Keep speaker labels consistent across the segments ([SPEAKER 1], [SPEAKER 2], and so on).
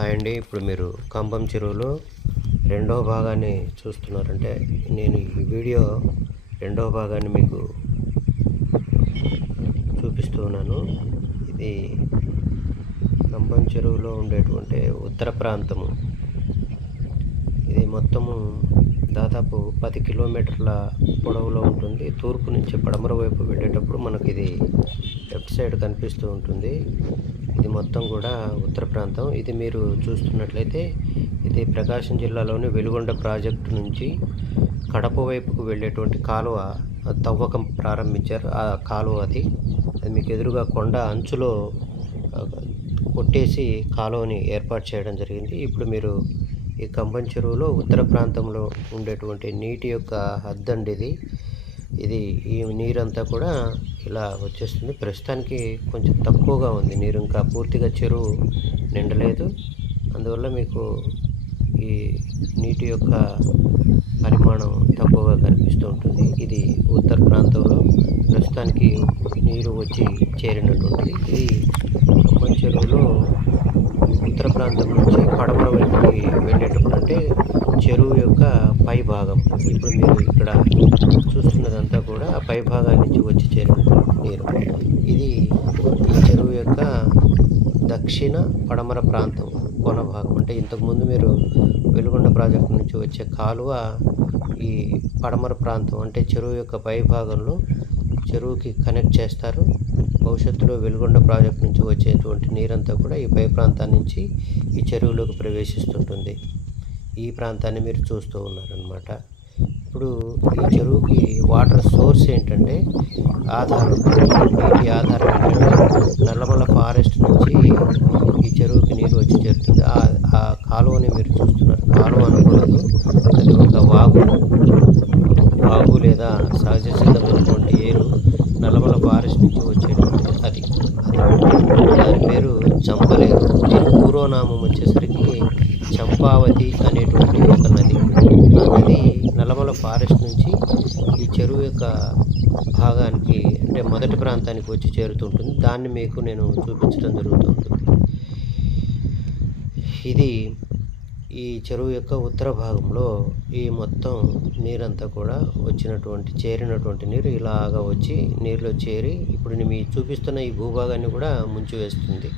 [SPEAKER 1] Hi అండి ఇప్పుడు మీరు కంబం చెరువులో రెండవ భాగాన్ని చూస్తున్నారంటే నేను ఈ వీడియో రెండవ భాగాన్ని మీకు చూపిస్తూ ఉన్నాను. ఇది కంబం చెరువులో ఉండేటువంటి ఉత్తర ప్రాంతము. ఇది మొత్తము దాదాపు పది కిలోమీటర్ల పొడవులో ఉంటుంది. తూర్పు నుంచి పడమర వైపు వెళ్ళేటప్పుడు మనకి ఇది లెఫ్ట్ సైడ్ కనిపిస్తూ ఉంటుంది. ఇది మొత్తం కూడా ఉత్తర ప్రాంతం. ఇది మీరు చూస్తున్నట్లయితే ఇది ప్రకాశం జిల్లాలోని వెలుగొండ ప్రాజెక్టు నుంచి కడప వైపుకు వెళ్ళేటువంటి కాలువ తవ్వకం ప్రారంభించారు. ఆ కాలువ అది. మీకు ఎదురుగా కొండ అంచులో కొట్టేసి కాలువని ఏర్పాటు చేయడం జరిగింది. ఇప్పుడు మీరు ఈ కంపం చెరువులో ఉత్తర ప్రాంతంలో ఉండేటువంటి నీటి యొక్క హద్దండి ఇది. ఇది ఈ నీరంతా కూడా ఇలా వచ్చేస్తుంది. ప్రస్తుతానికి కొంచెం తక్కువగా ఉంది నీరు. ఇంకా పూర్తిగా చెరువు నిండలేదు అందువల్ల మీకు ఈ నీటి యొక్క పరిమాణం తక్కువగా కనిపిస్తూ ఉంటుంది. ఇది ఉత్తర ప్రాంతంలో ప్రస్తుతానికి నీరు వచ్చి చేరినటువంటిది ఇది కొంచెం చెరువులో ఉత్తర ప్రాంతం నుంచి పడమర వైపుకి వెళ్ళేటువంటి చెరువు యొక్క పై భాగం. ఇప్పుడు మీరు ఇక్కడ చూస్తున్నదంతా కూడా పై భాగాన్ని నుంచి వచ్చి చేరినటువంటి నీరు. ఇది ఈ చెరువు యొక్క దక్షిణ పడమర ప్రాంతం కొన భాగం. అంటే ఇంతకుముందు మీరు వెలుగొండ ప్రాజెక్టు నుంచి వచ్చే కాలువ ఈ పడమర ప్రాంతం. అంటే చెరువు యొక్క పై భాగంలో చెరువుకి కనెక్ట్ చేస్తారు. భవిష్యత్తులో వెలుగొండ ప్రాజెక్ట్ నుంచి వచ్చేటువంటి నీరంతా కూడా ఈ పై ప్రాంతం నుంచి ఈ చెరువులోకి ప్రవేశిస్తుంటుంది. ఈ ప్రాంతాన్ని మీరు చూస్తూ ఉన్నారనమాట ఇప్పుడు ఈ చెరువుకి వాటర్ సోర్స్ ఏంటంటే ఆధారం నీటి ఆధారం. ఏంటంటే నల్లమల్ల ఫారెస్ట్ నుంచి ఈ చెరువుకి నీరు వచ్చి చేరుతుంది. ఆ కాలువని మీరు చూస్తున్నారు. కాలువ అనకూడదు అది ఒక వాగు. వాగు లేదా సహజ సిద్ధమైనటువంటి ఏరు నల్లమల ఫారెస్ట్ నుంచి వచ్చేటువంటి అది. అది దాని పేరు చంపలేరు దీని పూర్వనామం వచ్చేసరికి చంపావతి ఫారెస్ట్ నుంచి ఈ చెరువు యొక్క భాగానికి అంటే మొదటి ప్రాంతానికి వచ్చి చేరుతుంటుంది. దాన్ని మీకు నేను చూపించడం జరుగుతుంటుంది ఇది ఈ చెరువు యొక్క ఉత్తర భాగంలో ఈ మొత్తం నీరంతా కూడా వచ్చినటువంటి చేరినటువంటి నీరు ఇలాగా వచ్చి నీరులో చేరి ఇప్పుడు నేను మీకు చూపిస్తున్న ఈ భూభాగాన్ని కూడా ముంచి వేస్తుంది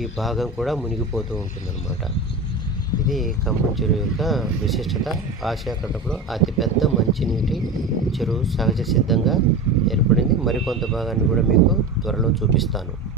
[SPEAKER 1] ఈ భాగం కూడా మునిగిపోతూ ఉంటుందన్నమాట. ఇది కంపం చెరువు యొక్క విశిష్టత. ఆసియా ఖండంలో అతిపెద్ద మంచినీటి చెరువు సహజ సిద్ధంగా ఏర్పడింది. మరికొంత భాగాన్ని కూడా మీకు త్వరలో చూపిస్తాను.